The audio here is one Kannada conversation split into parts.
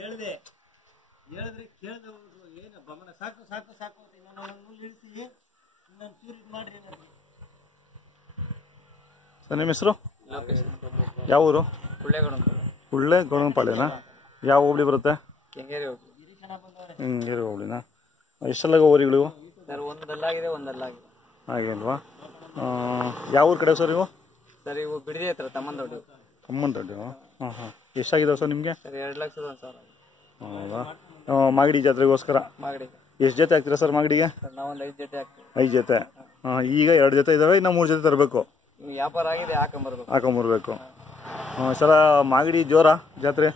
ಹೇಳಿದೆ ಹೇಳಿದ್ರೆ ಕೇಳಿದವರು ಏನಪ್ಪ ಮನೆ ಸಾಕು ಸಾಕು ಸಾಕು ಅಂತ ಇನ್ನೊಂದು ಮುಳ್ಳು ಇಳಿಸಿ ಇನ್ನೊಂದು ಚೂರು ಇದು ಮಾಡ್ರಿ ಸರ್ ನಿಮ್ಮ ಹೆಸರು ಯಾವ ಊರು? ಉಳ್ಳೆಗೌಡನಪಾಳ್ಯನಾ? ಯಾವ ಹೋಬಳಿ ಬರುತ್ತೆ? ಕೆಂಗೇರಿ ಹೋಬಳಿನಾ? ಎಷ್ಟೆಲ್ಲ ಓರಿಗಳು ಇವು? ಹಾಗೇನ್ವಾ? ಯಾವ ಊರು ಕಡೆ ಸರ್ ಇವು? ಸರ್ ಇವು ಬಿಡದಿ ಹತ್ರ ತಮ್ಮಂದೊಡ್ಡಿ. ತಮ್ಮಂದೊಡ್ಡಿ. ಹಾಂ ಹಾಂ. ಎಷ್ಟಾಗಿದಾವೆ ಸರ್ ನಿಮಗೆ? 2,01,000. ಹೌದಾ? ಮಾಗಡಿ ಜಾತ್ರೆಗೋಸ್ಕರ ಎಷ್ಟು ಜೊತೆ ಹಾಕ್ತೀರಾ ಸರ್ ಮಾಗಡಿಗೆ? ನಾವೊಂದು 5 ಜೊತೆ ಹಾಕ್ತೀವಿ. 5 ಜೊತೆ. ಈಗ 2 ಜೊತೆ ಇದಾವೆ, ಇನ್ನು 3 ಜೊತೆ ತರಬೇಕು. ವ್ಯಾಪಾರ ಆಗಿದೆ, ಹಾಕೊಂಬರ್ಬೇಕು. ಸರ ಮಾಗಡಿ ಜೋರ ಜಾತ್ರೆ?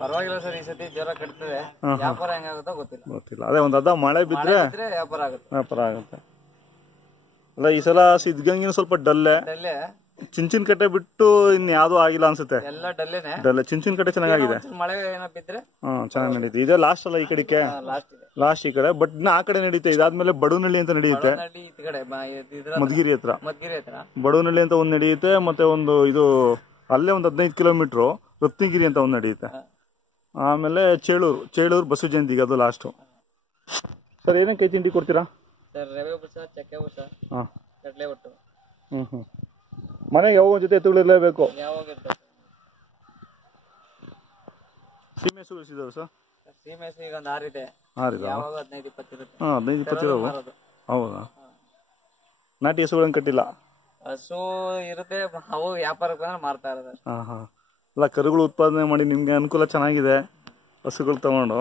ಪರವಾಗಿಲ್ಲ ಸರ್, ಈ ಸತಿ ಜ್ವರ ಕಟ್ತದೆ. ವ್ಯಾಪಾರ ಹೆಂಗಾಗುತ್ತೋ ಗೊತ್ತಿಲ್ಲ. ಅದೇ ಒಂದು ಅದ ಮಳೆ ಬಿದ್ರೆ ವ್ಯಾಪಾರ ಆಗುತ್ತೆ. ಅಲ್ಲ ಈ ಸಲ ಸಿದ್ಧಗಂಗಿನ ಸ್ವಲ್ಪ ಡಲ್ಲೆ. ಚಿಂಚಿನ ಕಟ್ಟೆ ಬಿಟ್ಟು ಇನ್ ಯಾವ್ದು ಆಗಿಲ್ಲ ಅನ್ಸುತ್ತೆ. ಎಲ್ಲ ಡಲ್ಲೆನೆ. ಚಿಂಚಿನ ಕಟ್ಟೆ ಚೆನ್ನಾಗಿದೆ, ಮಳೆ ಏನೋ ಬಿದ್ರೆ ಚೆನ್ನಾಗಿ ನಡೀತೆ. ಇದೇ ಲಾಸ್ಟ್ ಅಲ್ಲ ಈ ಕಡೆಗೆ, ಲಾಸ್ಟ್ ಈ ಕಡೆ. ಬಟ್ ಆ ಕಡೆ ನಡೀತೆ. ಇದಾದ್ಮೇಲೆ ಬಡವನಹಳ್ಳಿ ಅಂತ ನಡೆಯುತ್ತೆ, ಮಧುಗಿರಿ ಹತ್ರ. ಬಡವನಹಳ್ಳಿ ಅಂತ ಒಂದ್ ನಡೆಯುತ್ತೆ, ಮತ್ತೆ ಒಂದು ಇದು ಅಲ್ಲೇ ಒಂದು 15 ಕಿಲೋಮೀಟರ್ ರತ್ನಗಿರಿ ಅಂತ ಒಂದ್ ನಡೆಯುತ್ತೆ. ಆಮೇಲೆ ಚೇಳೂರು ಬಸವ ಜಯಂತಿಗೆ ಅದು ಲಾಸ್ಟ್. ಸರ್ ಏನೇನು ಕೈ ತಿಂಡಿ ಕೊಡ್ತೀರಾ? ರವೆ ಬೂಸ, ಚಕ್ಕೆ ಬೂಸ, ಕಡಲೆ ಒಟ್ಟು. ಮನೆಗೆ ಯಾವ ಜೊತೆ ಎತ್ತುಗಳಿರಲೇಬೇಕು. ಸೀಮೆ ಸುರಿಸಿದವರು ಸರ್? ಸೀಮೆ ಈಗ ಒಂದು 6 ಇದೆ. 15-20 ಇರುತ್ತೆ. 15-20 ಇರೋವು. ಹೌದಾ? ನಾಟಿ ಹಸುಗಳನ್ನ ಕಟ್ಟಿಲ್ಲ? ಹಸು ಇರುತ್ತೆ, ಅವು ವ್ಯಾಪಾರಕ್ಕೆ ಬಂದ್ರೆ ಮಾರ್ತಾ ಇರೋದು. ಅಲ್ಲ ಕರುಗಳು ಉತ್ಪಾದನೆ ಮಾಡಿ ನಿಮ್ಗೆ ಅನುಕೂಲ ಚೆನ್ನಾಗಿದೆ ಹಸುಗಳು ತಗೊಂಡು.